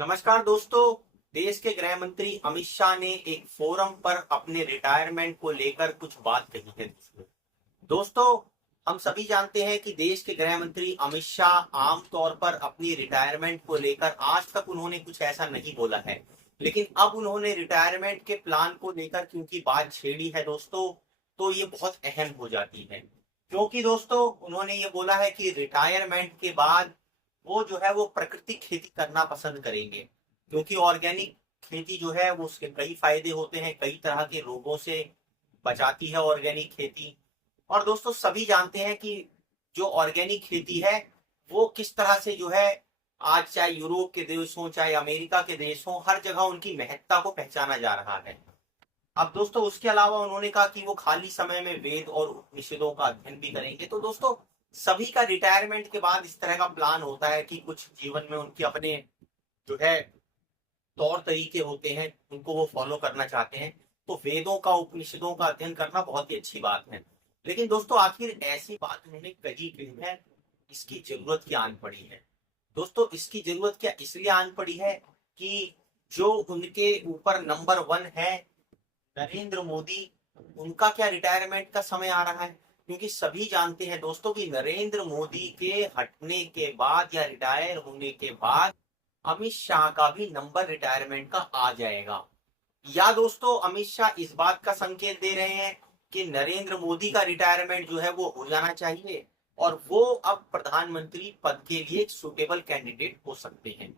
नमस्कार दोस्तों। देश के गृह मंत्री अमित शाह ने एक फोरम पर अपने रिटायरमेंट को लेकर कुछ बात कही है। दोस्तों, हम सभी जानते हैं कि देश के गृह मंत्री अमित शाह आमतौर पर अपनी रिटायरमेंट को लेकर आज तक उन्होंने कुछ ऐसा नहीं बोला है। लेकिन अब उन्होंने रिटायरमेंट के प्लान को लेकर क्योंकि बात छेड़ी है दोस्तों, तो ये बहुत अहम हो जाती है। क्योंकि दोस्तों, उन्होंने ये बोला है कि रिटायरमेंट के बाद वो जो है वो प्राकृतिक खेती करना पसंद करेंगे। क्योंकि ऑर्गेनिक खेती जो है वो उसके कई फायदे होते हैं, कई तरह के रोगों से बचाती है ऑर्गेनिक खेती। और दोस्तों, सभी जानते हैं कि जो ऑर्गेनिक खेती है वो किस तरह से जो है आज चाहे यूरोप के देश हों चाहे अमेरिका के देश हों, हर जगह उनकी महत्ता को पहचाना जा रहा है। अब दोस्तों, उसके अलावा उन्होंने कहा कि वो खाली समय में वेद और उपनिषदों का अध्ययन भी करेंगे। तो दोस्तों, सभी का रिटायरमेंट के बाद इस तरह का प्लान होता है कि कुछ जीवन में उनके अपने जो है तौर तरीके होते हैं, उनको वो फॉलो करना चाहते हैं। तो वेदों का उपनिषदों का अध्ययन करना बहुत ही अच्छी बात है। लेकिन दोस्तों, आखिर ऐसी बात उन्होंने कही क्यों है, इसकी जरूरत क्या आन पड़ी है? दोस्तों, इसकी जरूरत क्या इसलिए आन पड़ी है कि जो उनके ऊपर नंबर वन है नरेंद्र मोदी, उनका क्या रिटायरमेंट का समय आ रहा है? क्योंकि सभी जानते हैं दोस्तों कि नरेंद्र मोदी के हटने के बाद या रिटायर होने के बाद अमित शाह का भी नंबर रिटायरमेंट का आ जाएगा। या दोस्तों, अमित शाह इस बात का संकेत दे रहे हैं कि नरेंद्र मोदी का रिटायरमेंट जो है वो हो जाना चाहिए और वो अब प्रधानमंत्री पद के लिए एक सुटेबल कैंडिडेट हो सकते हैं।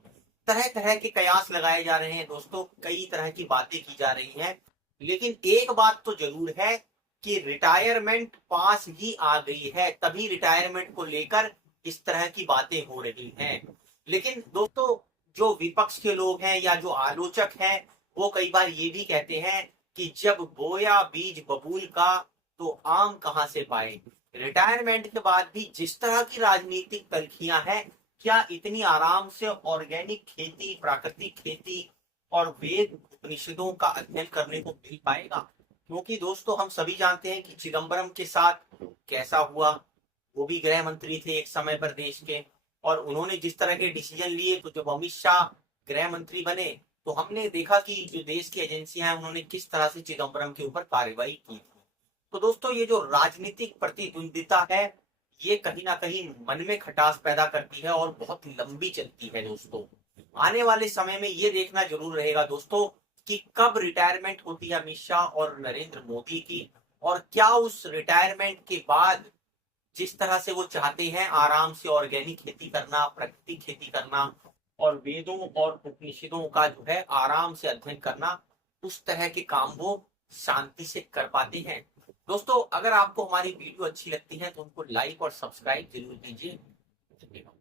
तरह तरह के कयास लगाए जा रहे हैं दोस्तों, कई तरह की बातें की जा रही हैं। लेकिन एक बात तो जरूर है कि रिटायरमेंट पास ही आ गई है, तभी रिटायरमेंट को लेकर इस तरह की बातें हो रही हैं। लेकिन दोस्तों, जो विपक्ष के लोग हैं या जो आलोचक हैं, वो कई बार ये भी कहते हैं कि जब बोया बीज बबूल का तो आम कहां से पाए। रिटायरमेंट के बाद भी जिस तरह की राजनीतिक तलखियां हैं, क्या इतनी आराम से ऑर्गेनिक खेती, प्राकृतिक खेती और वेद उपनिषदों का अध्ययन करने को मिल पाएगा? क्योंकि दोस्तों, हम सभी जानते हैं कि चिदम्बरम के साथ कैसा हुआ। वो भी गृह मंत्री थे एक समय पर देश के, और उन्होंने जिस तरह के डिसीजन लिए, तो जब अमित शाह गृह मंत्री बने तो हमने देखा कि जो देश की एजेंसियां हैं उन्होंने किस तरह से चिदम्बरम के ऊपर कार्रवाई की थी। तो दोस्तों, ये जो राजनीतिक प्रतिद्वंदिता है, ये कहीं ना कहीं मन में खटास पैदा करती है और बहुत लंबी चलती है दोस्तों। आने वाले समय में ये देखना जरूर रहेगा दोस्तों कि कब रिटायरमेंट होती है अमित शाह और नरेंद्र मोदी की, और क्या उस रिटायरमेंट के बाद जिस तरह से वो चाहते हैं आराम से ऑर्गेनिक खेती करना, प्राकृतिक खेती करना और वेदों और उपनिषदों का जो है आराम से अध्ययन करना, उस तरह के काम वो शांति से कर पाते हैं। दोस्तों, अगर आपको हमारी वीडियो अच्छी लगती है तो उनको लाइक और सब्सक्राइब जरूर कीजिए। धन्यवाद।